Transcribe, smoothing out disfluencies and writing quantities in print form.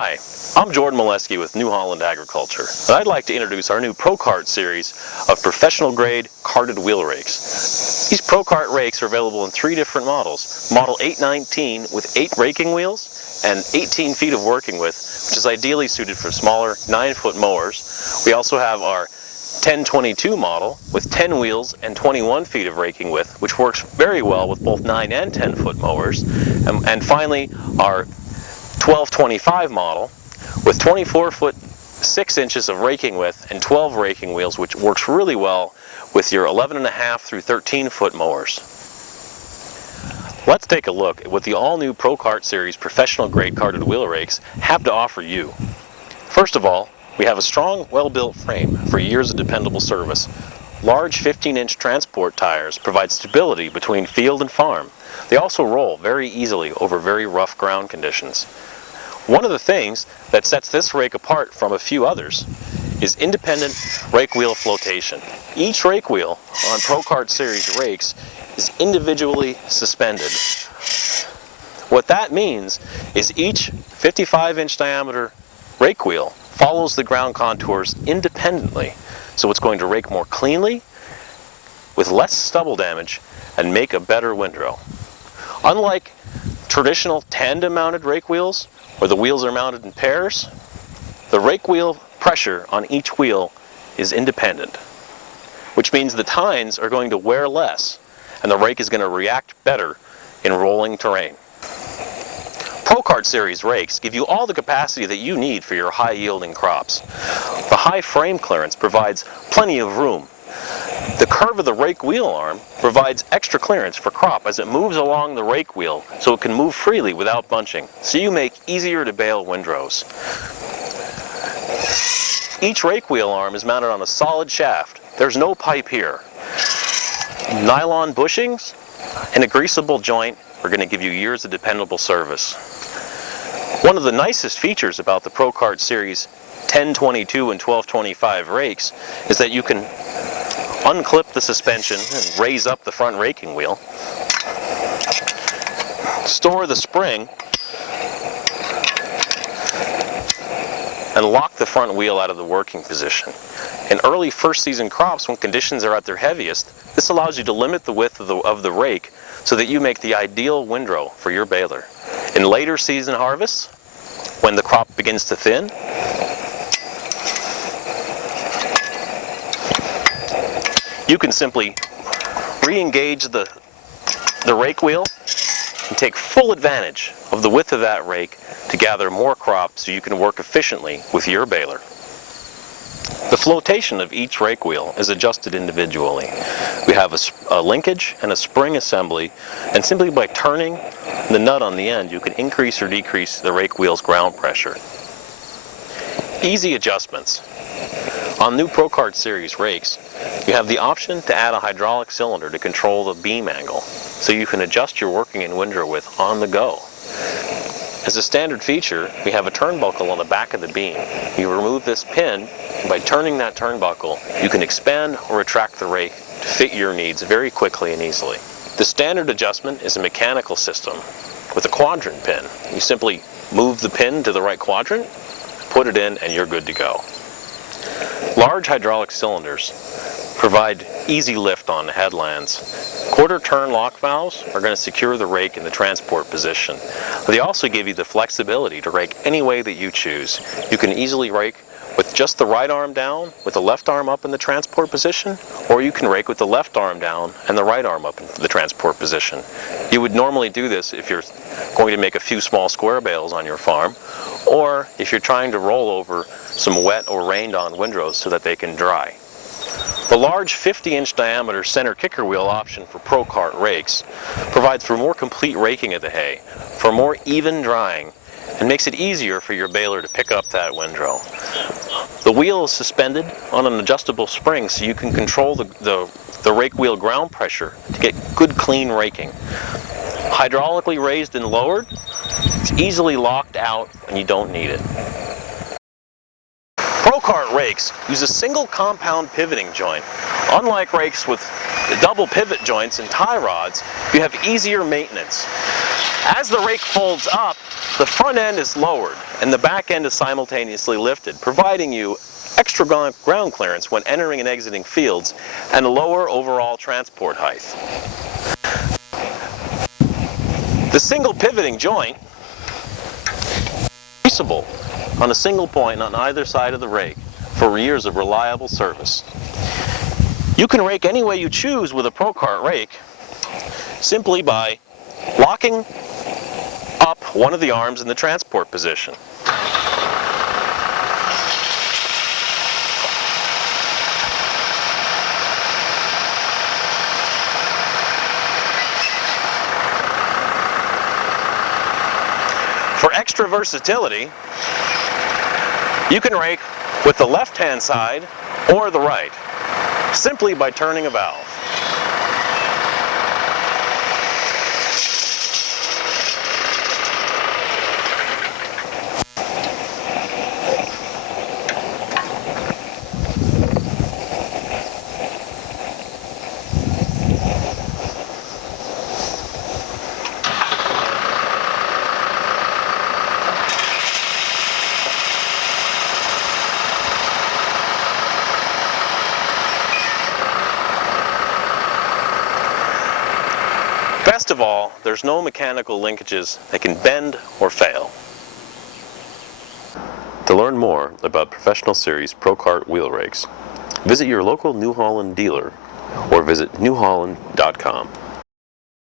Hi, I'm Jordan Milewski with New Holland Agriculture, and I'd like to introduce our new ProCart series of professional-grade carted wheel rakes. These ProCart rakes are available in 3 different models. Model 819 with 8 raking wheels and 18 feet of working width, which is ideally suited for smaller 9-foot mowers. We also have our 1022 model with 10 wheels and 21 feet of raking width, which works very well with both 9 and 10-foot mowers. And finally, our 1225 model with 24 foot 6 inches of raking width and 12 raking wheels, which works really well with your 11.5 through 13 foot mowers. Let's take a look at what the all-new ProCart series professional grade carted wheel rakes have to offer you. First of all, we have a strong, well-built frame for years of dependable service. Large 15-inch transport tires provide stability between field and farm. They also roll very easily over very rough ground conditions. One of the things that sets this rake apart from a few others is independent rake wheel flotation. Each rake wheel on ProCart series rakes is individually suspended. What that means is each 55-inch diameter rake wheel follows the ground contours independently, so it's going to rake more cleanly, with less stubble damage, and make a better windrow. Unlike traditional tandem-mounted rake wheels, where the wheels are mounted in pairs, the rake wheel pressure on each wheel is independent, which means the tines are going to wear less, and the rake is going to react better in rolling terrain. ProCart series rakes give you all the capacity that you need for your high-yielding crops. The high frame clearance provides plenty of room. The curve of the rake wheel arm provides extra clearance for crop as it moves along the rake wheel, so it can move freely without bunching, so you make easier to bale windrows. Each rake wheel arm is mounted on a solid shaft. There's no pipe here. Nylon bushings and a greasable joint are going to give you years of dependable service. One of the nicest features about the ProCart series 1022 and 1225 rakes is that you can unclip the suspension and raise up the front raking wheel, store the spring, and lock the front wheel out of the working position. In early first season crops, when conditions are at their heaviest, this allows you to limit the width of the rake so that you make the ideal windrow for your baler. In later season harvests, when the crop begins to thin, you can simply re-engage the rake wheel and take full advantage of the width of that rake to gather more crop so you can work efficiently with your baler. The flotation of each rake wheel is adjusted individually. We have a linkage and a spring assembly, and simply by turning the nut on the end, you can increase or decrease the rake wheel's ground pressure. Easy adjustments. On new ProCart series rakes, you have the option to add a hydraulic cylinder to control the beam angle, so you can adjust your working and windrow width on the go. As a standard feature, we have a turnbuckle on the back of the beam. You remove this pin, and by turning that turnbuckle, you can expand or retract the rake to fit your needs very quickly and easily. The standard adjustment is a mechanical system with a quadrant pin. You simply move the pin to the right quadrant, put it in, and you're good to go. Large hydraulic cylinders provide easy lift on headlands. Quarter turn lock valves are going to secure the rake in the transport position. They also give you the flexibility to rake any way that you choose. You can easily rake with just the right arm down, with the left arm up in the transport position, or you can rake with the left arm down and the right arm up in the transport position. You would normally do this if you're going to make a few small square bales on your farm, or if you're trying to roll over some wet or rained-on windrows so that they can dry. The large 50-inch diameter center kicker wheel option for ProCart rakes provides for more complete raking of the hay, for more even drying, and makes it easier for your baler to pick up that windrow. The wheel is suspended on an adjustable spring so you can control the rake wheel ground pressure to get good clean raking. Hydraulically raised and lowered, it's easily locked out and you don't need it. ProCart rakes use a single compound pivoting joint. Unlike rakes with double pivot joints and tie rods, you have easier maintenance. As the rake folds up, the front end is lowered and the back end is simultaneously lifted, providing you extra ground clearance when entering and exiting fields and a lower overall transport height. The single pivoting joint is replaceable on a single point on either side of the rake for years of reliable service. You can rake any way you choose with a ProCart rake simply by locking up one of the arms in the transport position. For extra versatility, you can rake with the left-hand side or the right, simply by turning a valve. Best of all, there's no mechanical linkages that can bend or fail. To learn more about Professional Series ProCart wheel rakes, visit your local New Holland dealer or visit newholland.com.